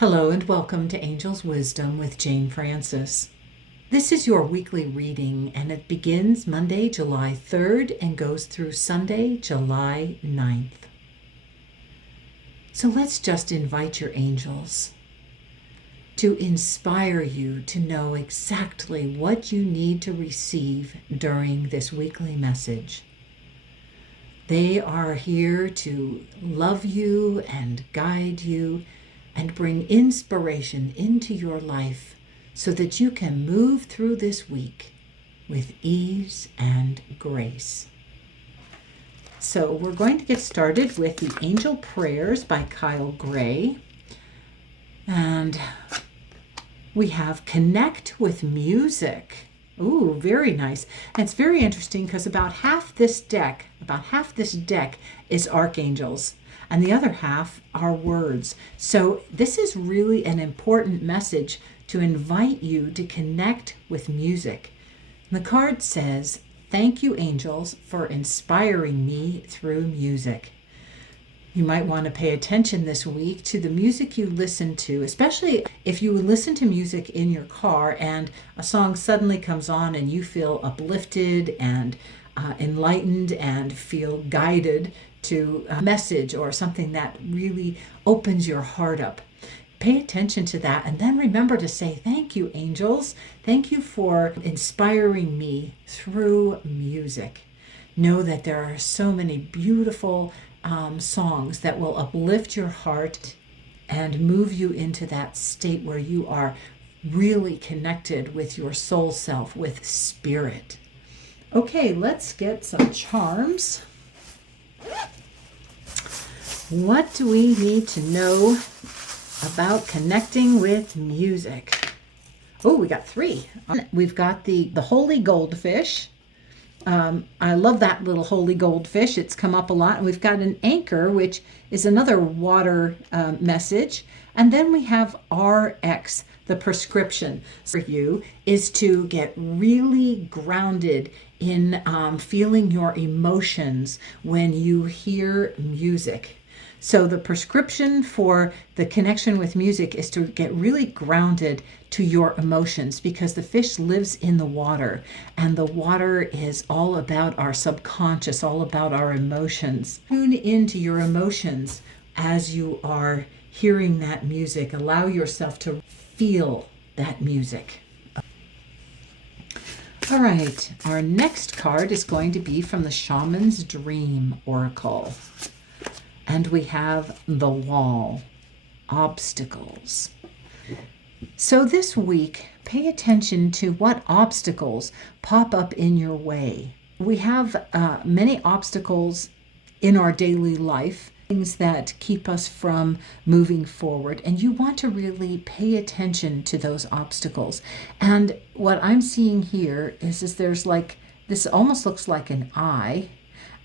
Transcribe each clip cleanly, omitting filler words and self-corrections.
Hello and welcome to Angel's Wisdom with Jane Francis. This is your weekly reading and it begins Monday, July 3rd and goes through Sunday, July 9th. So let's just invite your angels to inspire you to know exactly what you need to receive during this weekly message. They are here to love you and guide you and bring inspiration into your life so that you can move through this week with ease and grace. So we're going to get started with the Angel Prayers by Kyle Gray. And we have Connect with Music. Ooh, very nice. And it's very interesting because about half this deck is archangels, and the other half are words. So this is really an important message to invite you to connect with music. And the card says, "Thank you, angels, for inspiring me through music." You might want to pay attention this week to the music you listen to, especially if you listen to music in your car and a song suddenly comes on and you feel uplifted and enlightened and feel guided to a message or something that really opens your heart up. Pay attention to that and then remember to say, "Thank you, angels. Thank you for inspiring me through music." Know that there are so many beautiful songs that will uplift your heart and move you into that state where you are really connected with your soul self, with spirit. Okay, let's get some charms. What do we need to know about connecting with music? Oh, we got three. We've got the holy goldfish. I love that little holy goldfish. It's come up a lot. We've got an anchor, which is another water message. And then we have RX, the prescription for you is to get really grounded in feeling your emotions when you hear music. So the prescription for the connection with music is to get really grounded to your emotions, because the fish lives in the water and the water is all about our subconscious, all about our emotions. Tune into your emotions as you are hearing that music. Allow yourself to feel that music. All right, our next card is going to be from the Shaman's Dream Oracle. And we have the Wall, obstacles. So this week, pay attention to what obstacles pop up in your way. We have many obstacles in our daily life, things that keep us from moving forward. And you want to really pay attention to those obstacles. And what I'm seeing here is there's like, this almost looks like an eye,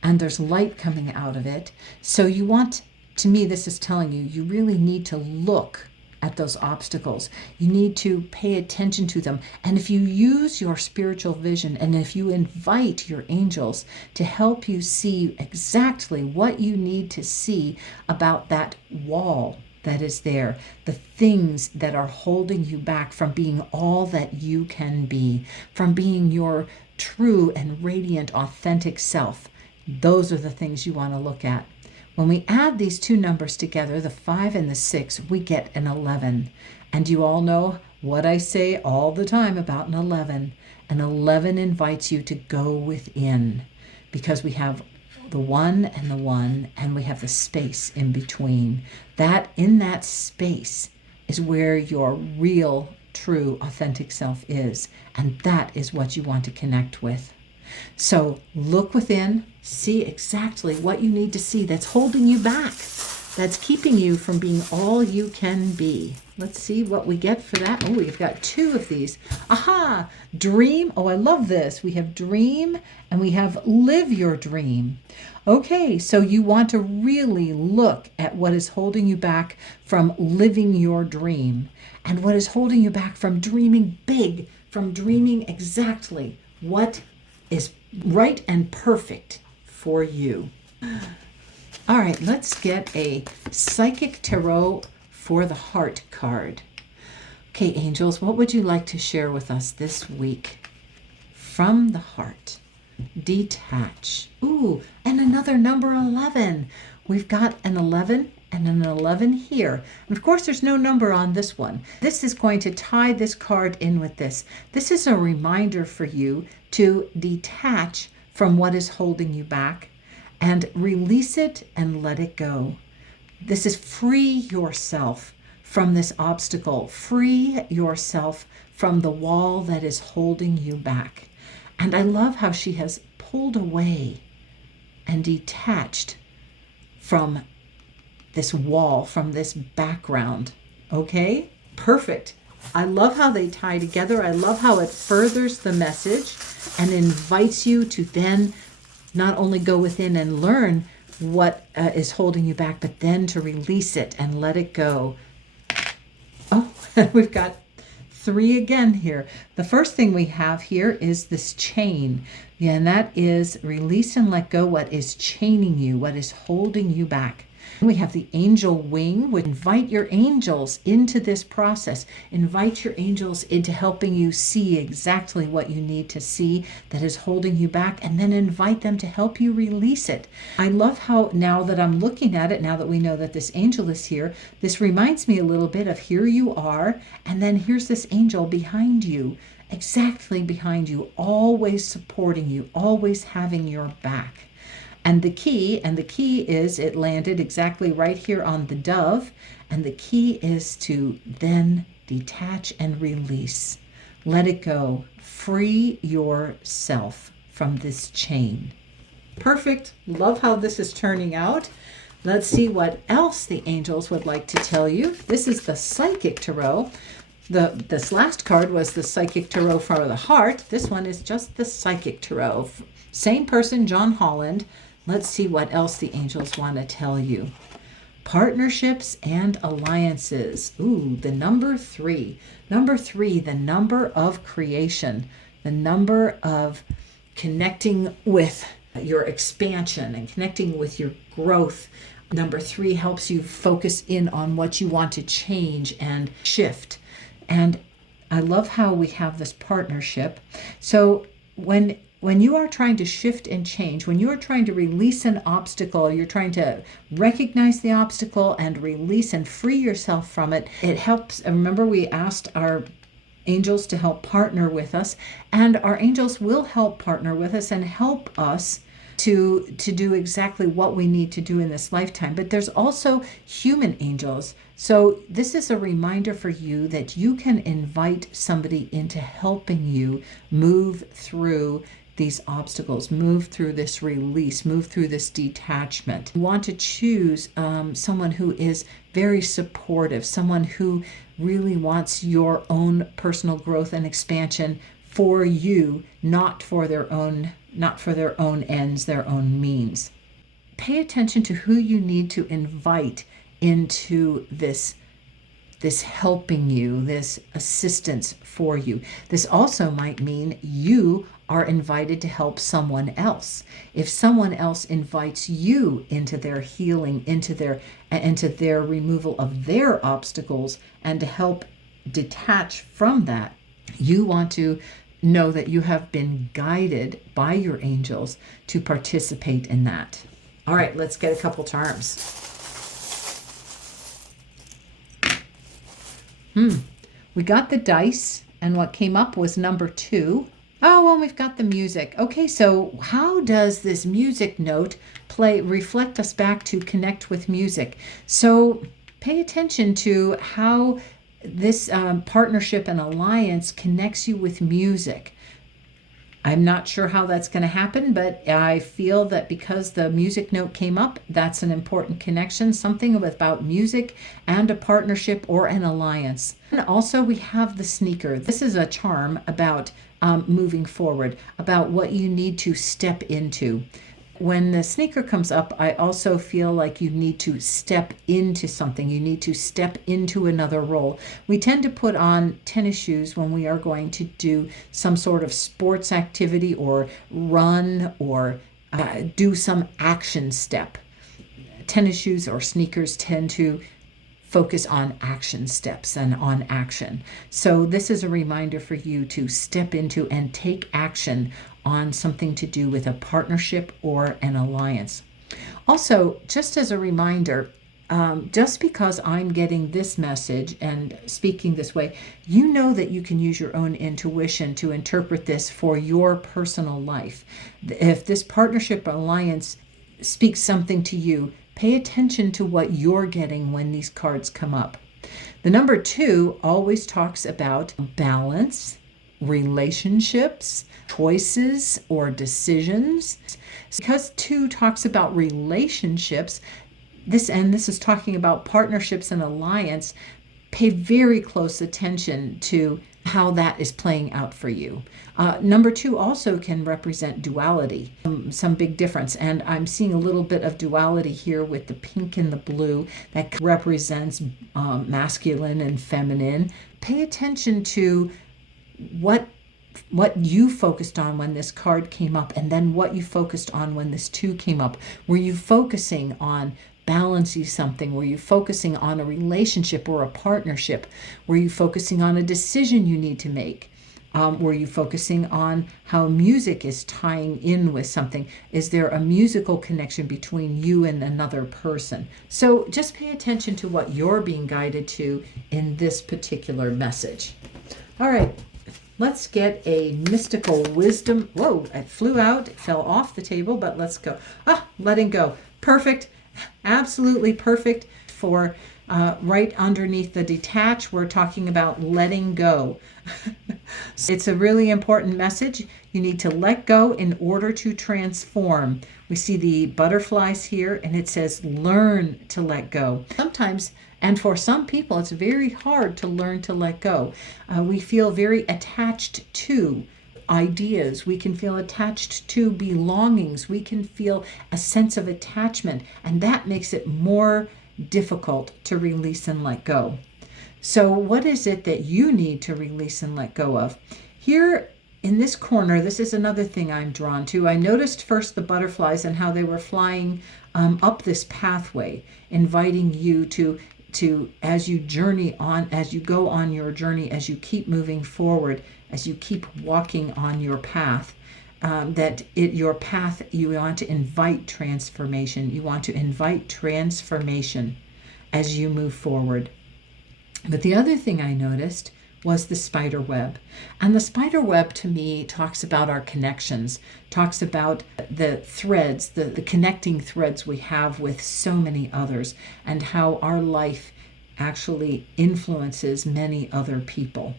and there's light coming out of it. So you want, to me, this is telling you, you really need to look at those obstacles. You need to pay attention to them. And if you use your spiritual vision, and if you invite your angels to help you see exactly what you need to see about that wall that is there, the things that are holding you back from being all that you can be, from being your true and radiant, authentic self, those are the things you want to look at. When we add these two numbers together, the 5 and the 6, we get an 11. And you all know what I say all the time about an 11. An 11 invites you to go within, because we have the 1 and the 1, and we have the space in between. That, in that space, is where your real, true, authentic self is. And that is what you want to connect with. So look within, see exactly what you need to see that's holding you back, that's keeping you from being all you can be. Let's see what we get for that. Oh, we've got 2 of these. Aha! Dream. Oh, I love this. We have dream and we have live your dream. Okay, so you want to really look at what is holding you back from living your dream, and what is holding you back from dreaming big, from dreaming exactly what is right and perfect for you. All right, let's get a psychic tarot for the heart card. Okay, angels, what would you like to share with us this week? From the heart, detach. Ooh, and another number 11. We've got an 11 and an 11 here. And of course, there's no number on this one. This is going to tie this card in with this. This is a reminder for you to detach from what is holding you back and release it and let it go. This is free yourself from this obstacle. Free yourself from the wall that is holding you back. And I love how she has pulled away and detached from this wall, from this background. Okay? Perfect. I love how they tie together. I love how it furthers the message and invites you to then not only go within and learn what is holding you back, but then to release it and let it go. Oh, we've got 3 again here. The first thing we have here is this chain. Yeah, and that is release and let go what is chaining you, what is holding you back. We have the angel wing, which invite your angels into this process. Invite your angels into helping you see exactly what you need to see that is holding you back, and then invite them to help you release it. I love how now that I'm looking at it, now that we know that this angel is here, this reminds me a little bit of here you are, and then here's this angel behind you, exactly behind you, always supporting you, always having your back. And the key is it landed exactly right here on the dove. And the key is to then detach and release. Let it go. Free yourself from this chain. Perfect. Love how this is turning out. Let's see what else the angels would like to tell you. This is the Psychic Tarot. This last card was the Psychic Tarot for the heart. This one is just the Psychic Tarot. Same person, John Holland. Let's see what else the angels want to tell you. Partnerships and alliances. Ooh, the number 3. Number 3, the number of creation. The number of connecting with your expansion and connecting with your growth. Number 3 helps you focus in on what you want to change and shift. And I love how we have this partnership. So when you are trying to shift and change, when you are trying to release an obstacle, you're trying to recognize the obstacle and release and free yourself from it, it helps. And remember, we asked our angels to help partner with us, and our angels will help partner with us and help us to do exactly what we need to do in this lifetime. But there's also human angels. So this is a reminder for you that you can invite somebody into helping you move through these obstacles, move through this release, move through this detachment. You want to choose someone who is very supportive, someone who really wants your own personal growth and expansion for you, not for their own ends, their own means. Pay attention to who you need to invite into this helping you, this assistance for you. This also might mean you are invited to help someone else. If someone else invites you into their healing, into their removal of their obstacles, and to help detach from that, you want to know that you have been guided by your angels to participate in that. All right, let's get a couple charms. We got the dice, and what came up was number 2. Oh, well, we've got the music. Okay, so how does this music note reflect us back to connect with music? So pay attention to how this partnership and alliance connects you with music. I'm not sure how that's going to happen, but I feel that because the music note came up, that's an important connection, something about music and a partnership or an alliance. And also we have the sneaker. This is a charm about moving forward, about what you need to step into. When the sneaker comes up, I also feel like you need to step into something. You need to step into another role. We tend to put on tennis shoes when we are going to do some sort of sports activity or run or do some action step. Tennis shoes or sneakers tend to focus on action steps and on action. So this is a reminder for you to step into and take action on something to do with a partnership or an alliance. Also, just as a reminder, just because I'm getting this message and speaking this way, you know that you can use your own intuition to interpret this for your personal life. If this partnership alliance speaks something to you, pay attention to what you're getting when these cards come up. The number 2 always talks about balance, relationships, choices, or decisions. Because 2 talks about relationships, this is talking about partnerships and alliance, pay very close attention to how that is playing out for you. Number 2 also can represent duality, some big difference. And I'm seeing a little bit of duality here with the pink and the blue that represents masculine and feminine. Pay attention to what you focused on when this card came up, and then what you focused on when this 2 came up. Were you focusing on balancing something? Were you focusing on a relationship or a partnership? Were you focusing on a decision you need to make? Were you focusing on how music is tying in with something? Is there a musical connection between you and another person? So just pay attention to what you're being guided to in this particular message. All right, let's get a mystical wisdom. Whoa, it flew out, it fell off the table, but let's go. Letting go. Perfect. Absolutely perfect for right underneath the detach. We're talking about letting go. It's a really important message. You need to let go in order to transform. We see the butterflies here, and it says learn to let go. Sometimes, and for some people, it's very hard to learn to let go. We feel very attached to ideas. We can feel attached to belongings. We can feel a sense of attachment, and that makes it more difficult to release and let go. So what is it that you need to release and let go of? Here in this corner, this is another thing I'm drawn to. I noticed first the butterflies and how they were flying up this pathway, inviting you to as you journey on, as you go on your journey, as you keep moving forward, as you keep walking on your path, your path, you want to invite transformation. You want to invite transformation as you move forward. But the other thing I noticed was the spider web. And the spider web to me talks about our connections, talks about the threads, the connecting threads we have with so many others, and how our life actually influences many other people.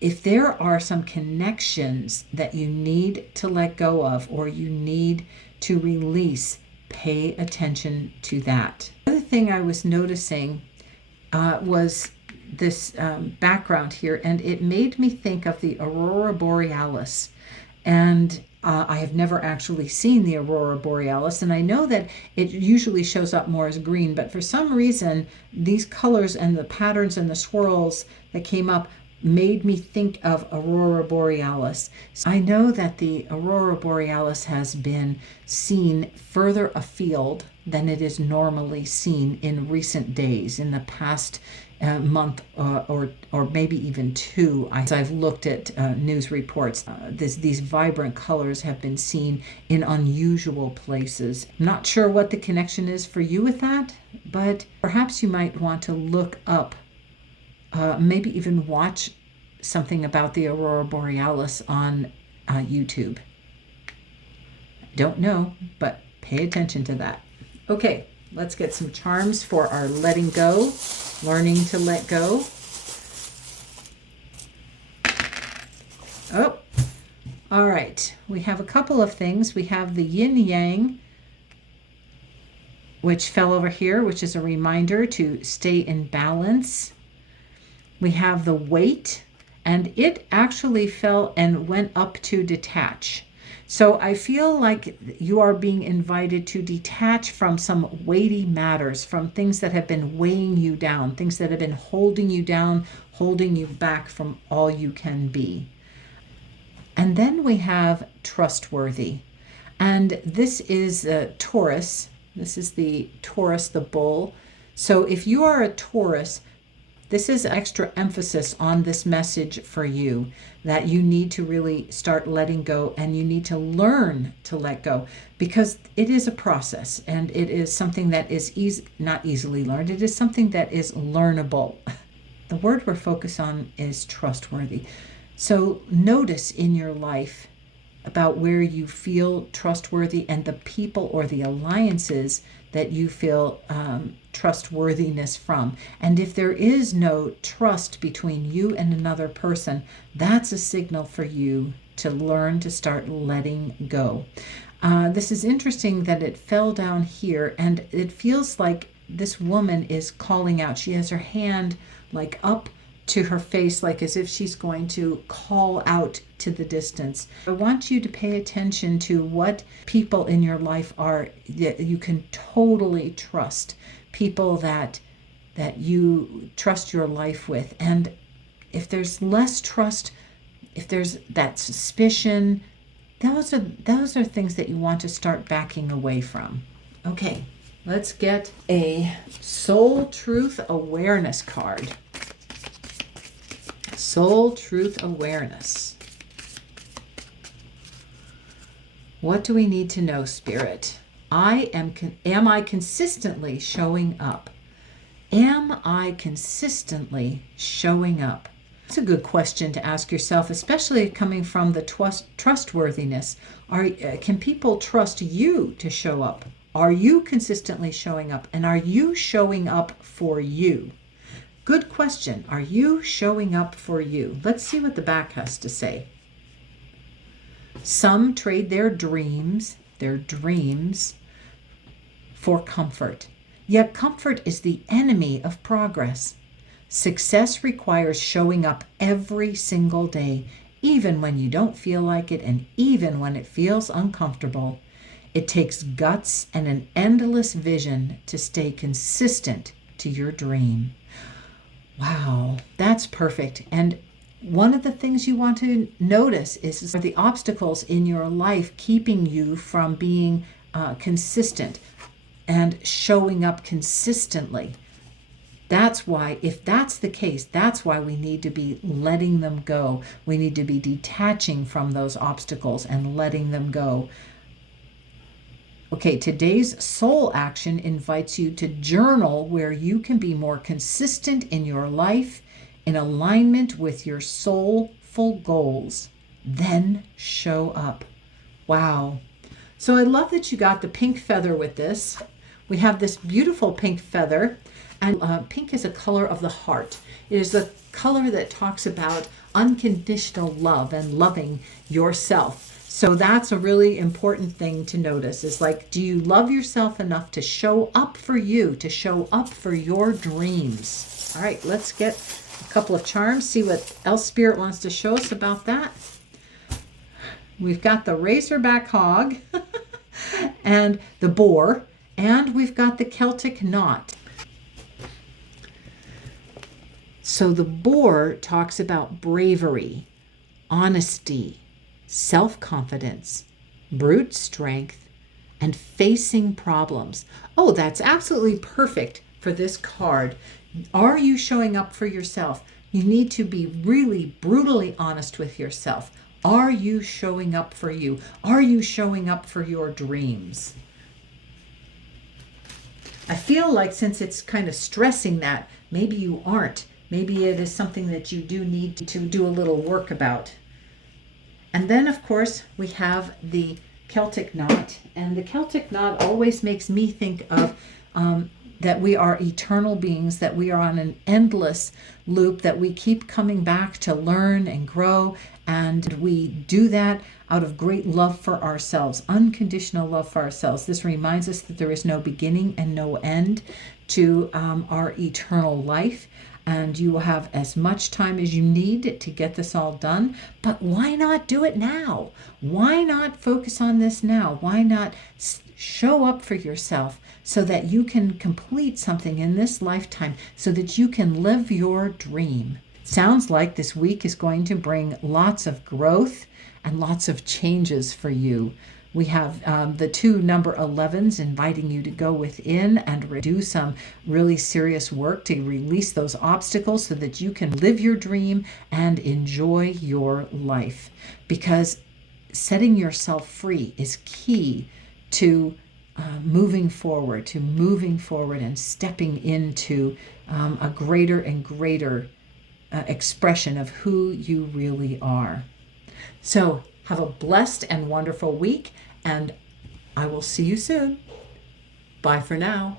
If there are some connections that you need to let go of or you need to release, pay attention to that. The other thing I was noticing was this background here, and it made me think of the aurora borealis. And I have never actually seen the aurora borealis, and I know that it usually shows up more as green, but for some reason these colors and the patterns and the swirls that came up made me think of aurora borealis. So I know that the aurora borealis has been seen further afield than it is normally seen in recent days, in the past month or maybe even 2. As I've looked at news reports, these vibrant colors have been seen in unusual places. I'm not sure what the connection is for you with that, but perhaps you might want to look up, maybe even watch something about the aurora borealis on YouTube. Don't know, but pay attention to that. Okay, let's get some charms for our letting go, learning to let go. Oh, all right. We have a couple of things. We have the yin yang, which fell over here, which is a reminder to stay in balance. We have the weight, and it actually fell and went up to detach. So I feel like you are being invited to detach from some weighty matters, from things that have been weighing you down, things that have been holding you down, holding you back from all you can be. And then we have trustworthy. And this is Taurus. This is the Taurus, the bull. So if you are a Taurus, this is extra emphasis on this message for you, that you need to really start letting go, and you need to learn to let go, because it is a process, and it is something that is not easily learned. It is something that is learnable. The word we're focused on is trustworthy. So notice in your life about where you feel trustworthy, and the people or the alliances that you feel trustworthiness from. And if there is no trust between you and another person, that's a signal for you to learn to start letting go. This is interesting that it fell down here, and it feels like this woman is calling out. She has her hand like up to her face, like as if she's going to call out to the distance. I want you to pay attention to what people in your life are that you can totally trust, people that you trust your life with. And if there's less trust, if there's that suspicion, those are things that you want to start backing away from. Okay, let's get a Soul Truth Awareness card. Soul Truth Awareness. What do we need to know, Spirit? Am I consistently showing up? Am I consistently showing up? That's a good question to ask yourself, especially coming from the trustworthiness. Can people trust you to show up? Are you consistently showing up? And are you showing up for you? Good question. Are you showing up for you? Let's see what the back has to say. Some trade their dreams for comfort. Yet comfort is the enemy of progress. Success requires showing up every single day, even when you don't feel like it, and even when it feels uncomfortable. It takes guts and an endless vision to stay consistent to your dream. Wow, that's perfect. And one of the things you want to notice is the obstacles in your life keeping you from being consistent and showing up consistently. That's why, if that's the case, that's why we need to be letting them go. We need to be detaching from those obstacles and letting them go. Okay, today's soul action invites you to journal where you can be more consistent in your life, in alignment with your soulful goals. Then show up. Wow. So I love that you got the pink feather with this. We have this beautiful pink feather, and pink is a color of the heart. It is the color that talks about unconditional love and loving yourself. So that's a really important thing to notice, is like, do you love yourself enough to show up for you, to show up for your dreams? All right, let's get a couple of charms, see what else Spirit wants to show us about that. We've got the Razorback Hog and the Boar, and we've got the Celtic Knot. So the Boar talks about bravery, honesty, self-confidence, brute strength, and facing problems. Oh, that's absolutely perfect for this card. Are you showing up for yourself? You need to be really brutally honest with yourself. Are you showing up for you? Are you showing up for your dreams? I feel like since it's kind of stressing that, maybe you aren't. Maybe it is something that you do need to do a little work about. And then, of course, we have the Celtic Knot. And the Celtic Knot always makes me think of that we are eternal beings, that we are on an endless loop, that we keep coming back to learn and grow. And we do that out of great love for ourselves, unconditional love for ourselves. This reminds us that there is no beginning and no end to our eternal life. And you will have as much time as you need to get this all done. But why not do it now? Why not focus on this now? Why not show up for yourself so that you can complete something in this lifetime, so that you can live your dream? Sounds like this week is going to bring lots of growth and lots of changes for you. We have the two number 11s inviting you to go within and do some really serious work to release those obstacles so that you can live your dream and enjoy your life. Because setting yourself free is key to moving forward and stepping into a greater and greater expression of who you really are. So have a blessed and wonderful week, and I will see you soon. Bye for now.